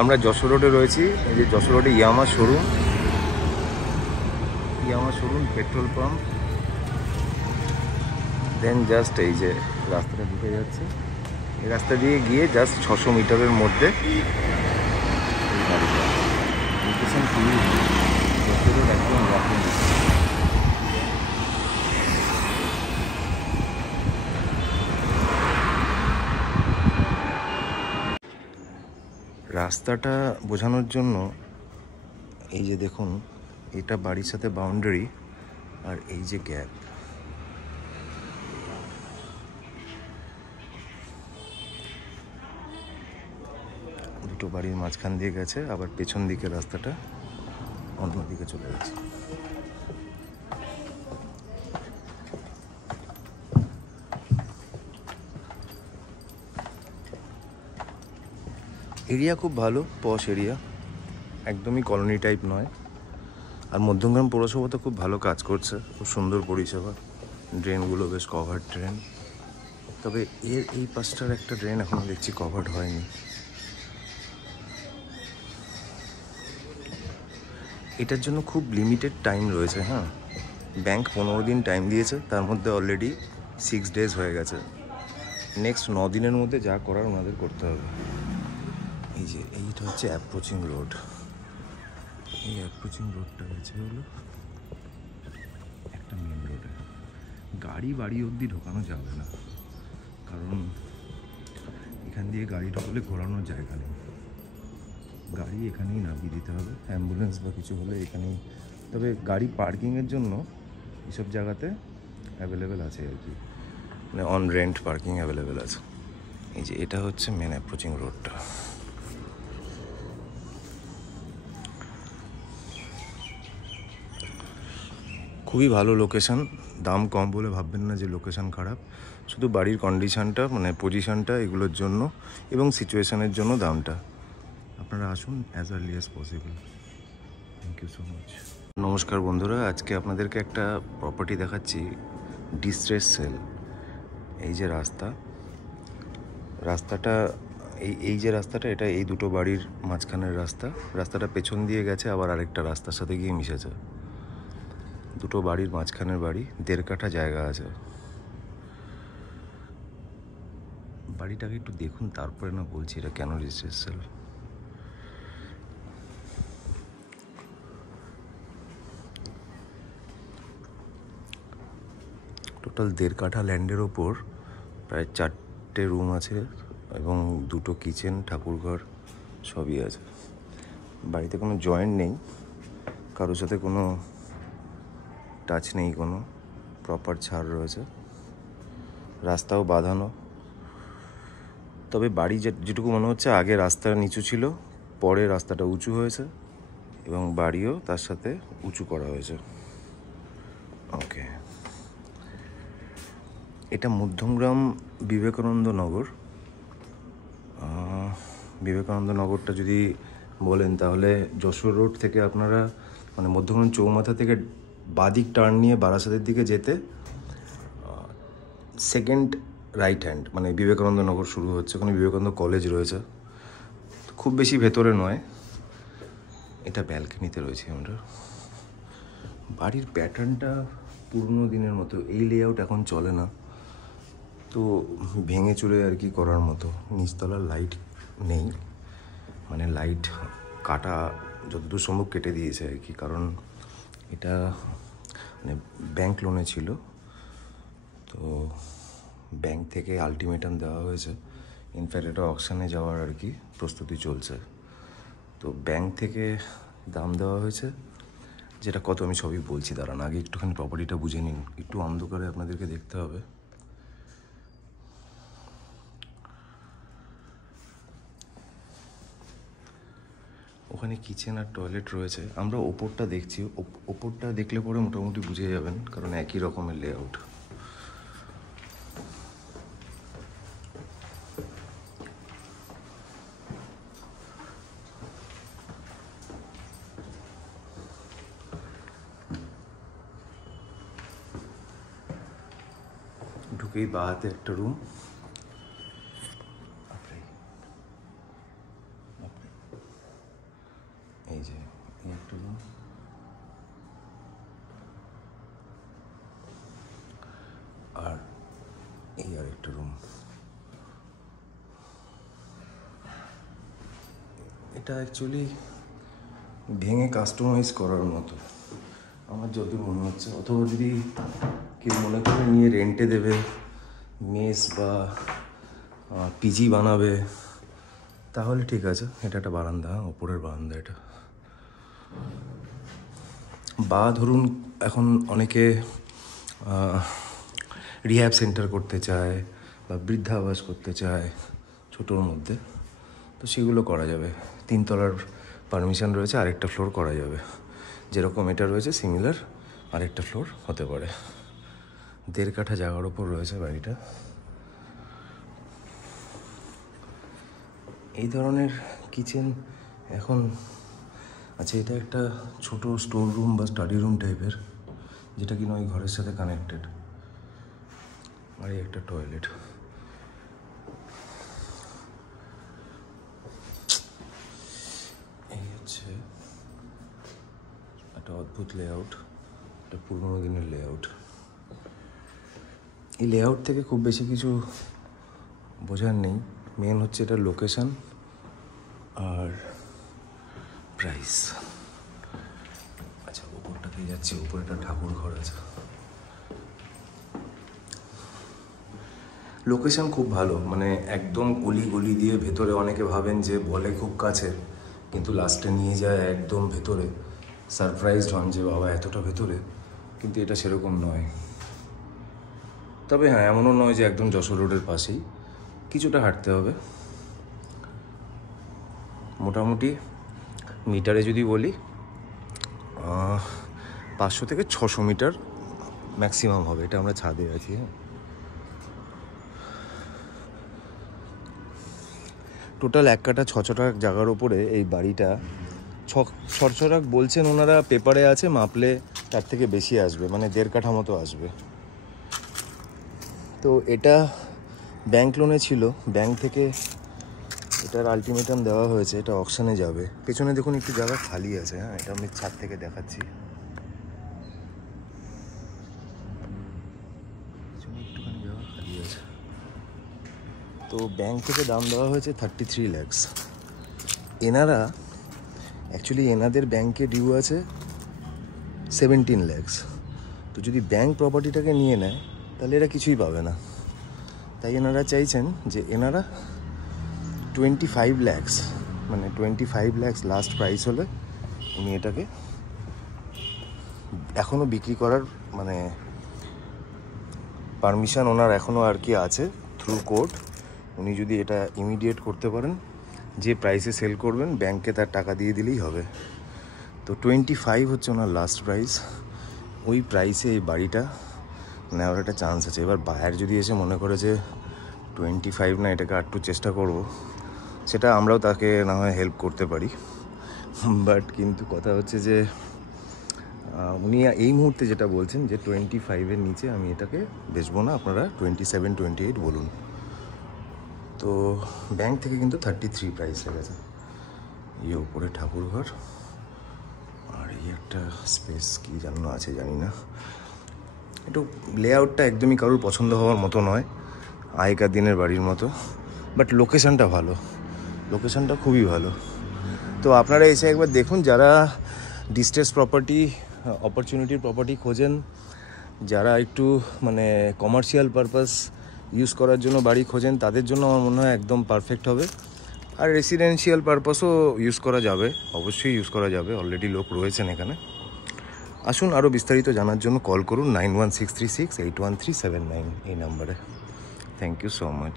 আমরা যশোর রোডে রয়েছি। এই যে যশোর রোডে ইয়ামা শোরুম, পেট্রোল পাম্প, দেন জাস্ট এই যে রাস্তাটা ঢুকে যাচ্ছে, এই রাস্তা দিয়ে গিয়ে জাস্ট 600 মিটারের মধ্যে এই গাড়িটা। লোকেশন খুবই ভালো, যশোর রোড একদম রাখুন। রাস্তাটা বোঝানোর জন্য এই যে দেখুন, এটা বাড়ির সাথে বাউন্ডারি, আর এই যে গ্যাপ, দুটো বাড়ির মাঝখান দিয়ে গেছে, আবার পেছন দিকে রাস্তাটা অন্যদিকে চলে গেছে। এরিয়া খুব ভালো, পশ এরিয়া, একদমই কলোনি টাইপ নয়। আর মধ্যমগ্রাম পৌরসভা তো খুব ভালো কাজ করছে, খুব সুন্দর পরিষেবা, ড্রেনগুলো বেশ কভার্ড ড্রেন। তবে এর এই পাশটার একটা ড্রেন এখনও দেখছি কভার্ড হয়নি। এটার জন্য খুব লিমিটেড টাইম রয়েছে। হ্যাঁ, ব্যাংক 15 দিন টাইম দিয়েছে, তার মধ্যে অলরেডি 6 ডেজ হয়ে গেছে। নেক্সট 9 দিনের মধ্যে যা করার ওনাদের করতে হবে। এই যে এইটা হচ্ছে অ্যাপ্রোচিং রোড, এই অ্যাপ্রোচিং রোডটা গেছে হলো একটা মেন রোডে। গাড়ি বাড়ি অবধি ঢোকানো যাবে না, কারণ এখান দিয়ে গাড়ি ঢুকলে ঘোরানোর জায়গা নেই। গাড়ি এখানেই নামিয়ে দিতে হবে, অ্যাম্বুলেন্স বা কিছু হলে এখানেই। তবে গাড়ি পার্কিংয়ের জন্য এসব জায়গাতে অ্যাভেলেবেল আছে আর কি, মানে অন রেন্ট পার্কিং অ্যাভেলেবেল আছে। এই যে এটা হচ্ছে মেন অ্যাপ্রোচিং রোডটা। খুবই ভালো লোকেশান, দাম কম বলে ভাববেন না যে লোকেশান খারাপ, শুধু বাড়ির কন্ডিশানটা, মানে পজিশানটা, এগুলোর জন্য এবং সিচুয়েশানের জন্য দামটা। আপনারা আসুন as early as possible. Thank you so much. নমস্কার বন্ধুরা, আজকে আপনাদেরকে একটা প্রপার্টি দেখাচ্ছি, ডিস্ট্রেস সেল। এই যে রাস্তাটা এই যে রাস্তাটা, এটা এই দুটো বাড়ির মাঝখানের রাস্তাটা পেছন দিয়ে গেছে, আবার আরেকটা রাস্তার সাথে গিয়ে মিশেছে। দুটো বাড়ির মাঝখানের বাড়ি, 1.5 কাঠা জায়গা আছে। বাড়িটাকে একটু দেখুন, তারপরে না বলছি এটা কেন ডিস্ট্রেস সেল। টোটাল 1.5 কাঠা ল্যান্ডের ওপর প্রায় 4টে রুম আছে এবং 2টো কিচেন, ঠাকুরঘর সবই আছে। বাড়িতে কোনো জয়েন্ট নেই, কারোর সাথে কোনো টাচ নেই, কোনো প্রপার ছাড় রয়েছে, রাস্তাও বাঁধানো। তবে বাড়ি যেটুকু মনে হচ্ছে, আগে রাস্তা নিচু ছিল, পরে রাস্তাটা উঁচু হয়েছে এবং বাড়িও তার সাথে উঁচু করা হয়েছে। ওকে, এটা মধ্যমগ্রাম বিবেকানন্দ নগর। বিবেকানন্দ নগরটা যদি বলেন তাহলে যশোর রোড থেকে আপনারা, মানে মধ্যমগ্রাম চৌমাথা থেকে বাদিক টার্ন নিয়ে বারাসাতের দিকে যেতে সেকেন্ড রাইট হ্যান্ড, মানে বিবেকানন্দ নগর শুরু হচ্ছে। ওখানে বিবেকানন্দ কলেজ রয়েছে, খুব বেশি ভেতরে নয়। এটা ব্যালকনিতে রয়েছে আমরা। বাড়ির প্যাটার্নটা পুরনো দিনের মতো, এই লেআউট এখন চলে না, তো ভেঙে চুরে আর কি করার মতো। নিচতলার লাইট নেই, মানে লাইট কাটা, যতদূর সম্ভব কেটে দিয়েছে আর কি, কারণ এটা মানে ব্যাংক লোনে ছিল, তো ব্যাংক থেকে আলটিমেটাম দেওয়া হয়েছে। ইনফ্যাক্ট এটা অকশানে যাওয়ার আর কি প্রস্তুতি চলছে, তো ব্যাংক থেকে দাম দেওয়া হয়েছে। যেটা কত আমি সবই বলছি, দাঁড়ান আগে একটুখানি প্রপার্টিটা বুঝে নিন, একটু অন্ধকারে আপনাদেরকে দেখতে হবে। ওখানে কিচেন আর টয়লেট রয়েছে। আমরা ওপরটা দেখছি, ওপরটা দেখলে পরে মোটামুটি বুঝে যাবেন, কারণ একই রকমের লেআউট। ঢুকেই বাহাতে একটা রুম, এটা অ্যাকচুয়ালি ভেঙে কাস্টমাইজ করার মতো আমার যতদূর মনে হচ্ছে, অথবা যদি কেউ মনে করে নিয়ে রেন্টে দেবে, মেস বা পিজি বানাবে, তাহলে ঠিক আছে। এটা একটা বারান্দা, ওপরের বারান্দা এটা। বা ধরুন এখন অনেকে রিহ্যাব সেন্টার করতে চায় বা বৃদ্ধাবাস করতে চায় ছোটোর মধ্যে, তো সেগুলো করা যাবে। 3 তলার পারমিশন রয়েছে, আরেকটা ফ্লোর করা যাবে। যেরকম এটা রয়েছে সিমিলার আরেকটা ফ্লোর হতে পারে। 1.5 কাঠা জায়গার ওপর রয়েছে বাড়িটা। এই ধরনের কিচেন এখন আছে। এটা একটা ছোট স্টোর রুম বা স্টাডি রুম টাইপের, যেটা কিনা ওই ঘরের সাথে কানেক্টেড। আর এই একটা টয়লেট। এই হচ্ছে একটা অদ্ভুত লেআউট, একটা পুরোনো দিনের লেআউট। এই লেআউট থেকে খুব বেশি কিছু বোঝার নেই। মেন হচ্ছে এটা লোকেশন আর প্রাইস। আচ্ছা, উপরটাতে যাচ্ছি। উপরে একটা ঠাকুর ঘর আছে। লোকেশন খুব ভালো, মানে একদম গলি গলি দিয়ে ভেতরে। অনেকে ভাবেন যে বলে খুব কাছে, কিন্তু লাস্টে নিয়ে যায় একদম ভেতরে। সারপ্রাইজড হন যে বাবা এতটা ভেতরে, কিন্তু এটা সেরকম নয়। তবে হ্যাঁ, এমনও নয় যে একদম যশোর রোডের পাশেই, কিছুটা হাঁটতে হবে। মোটামুটি মিটারে যদি বলি 500 থেকে 600 মিটার ম্যাক্সিমাম হবে। এটা আমরা ছাদে আছি। হ্যাঁ, টোটাল 1 কাঠা 6 ছটাক জায়গার ওপরে এই বাড়িটা। 6 ছটাক বলছেন ওনারা, পেপারে আছে, মাপলে তার থেকে বেশি আসবে, মানে 1.5 কাঠা মতো আসবে। তো এটা ব্যাংক লোনে ছিল, ব্যাংক থেকে এটার আলটিমেটাম দেওয়া হয়েছে, এটা অকশনে যাবে। পেছনে দেখুন একটু জায়গা খালি আছে। হ্যাঁ, এটা আমি ছাদ থেকে দেখাচ্ছি। পেছনে একটুখানি জায়গা খালি আছে। তো ব্যাংক থেকে দাম দেওয়া হয়েছে 33 lakhs। এনারা অ্যাকচুয়ালি এনাদের ব্যাংকে ডিউ আছে 17 lakhs। তো যদি ব্যাংক প্রপার্টিটাকে নিয়ে নেয় তাহলে এরা কিছুই পাবে না। তাই এনারা চাইছেন যে এনারা 25 lakhs, মানে 25 lakhs লাস্ট প্রাইস হলে উনি এটাকে এখনও বিক্রি করার মানে পারমিশন ওনার এখনও আর কি আছে থ্রু কোর্ট। উনি যদি এটা ইমিডিয়েট করতে পারেন, যে প্রাইসে সেল করবেন ব্যাংকে তার টাকা দিয়ে দিলেই হবে। তো 25 হচ্ছে ওনার লাস্ট প্রাইস। ওই প্রাইসে এই বাড়িটা নেওয়ার একটা চান্স আছে। এবার বায়ার যদি এসে মনে করে যে 25 না, এটাকে আরটু চেষ্টা করব, সেটা আমরাও তাকে না হয় হেল্প করতে পারি। বাট কিন্তু কথা হচ্ছে যে উনি এই মুহূর্তে যেটা বলছেন যে 25-এর নিচে আমি এটাকে বেচবো না, আপনারা 27-28 বলুন। তো ব্যাংক থেকে কিন্তু 33 প্রাইস লেগেছে। এই ওপরে ঠাকুর ঘর, আর এই একটা স্পেস কি জানো আছে জানি না। একটু লেআউটটা একদমই কারোর পছন্দ হওয়ার মতো নয়, আগেকার দিনের বাড়ির মতো। বাট লোকেশানটা ভালো, লোকেশানটা খুবই ভালো। তো আপনারা এসে একবার দেখুন, যারা ডিস্ট্রেস প্রপার্টি, অপরচুনিটির প্রপার্টি খোঁজেন, যারা একটু মানে কমার্শিয়াল পারপাস ইউজ করার জন্য বাড়ি খোঁজেন, তাদের জন্য আমার মনে হয় একদম পারফেক্ট হবে। আর রেসিডেন্সিয়াল পারপাসও ইউজ করা যাবে, অবশ্যই ইউজ করা যাবে। অলরেডি লোক রয়েছেন এখানে। আসুন, আরও বিস্তারিত জানার জন্য কল করুন 9163681379 এই নাম্বারে। Thank you so much.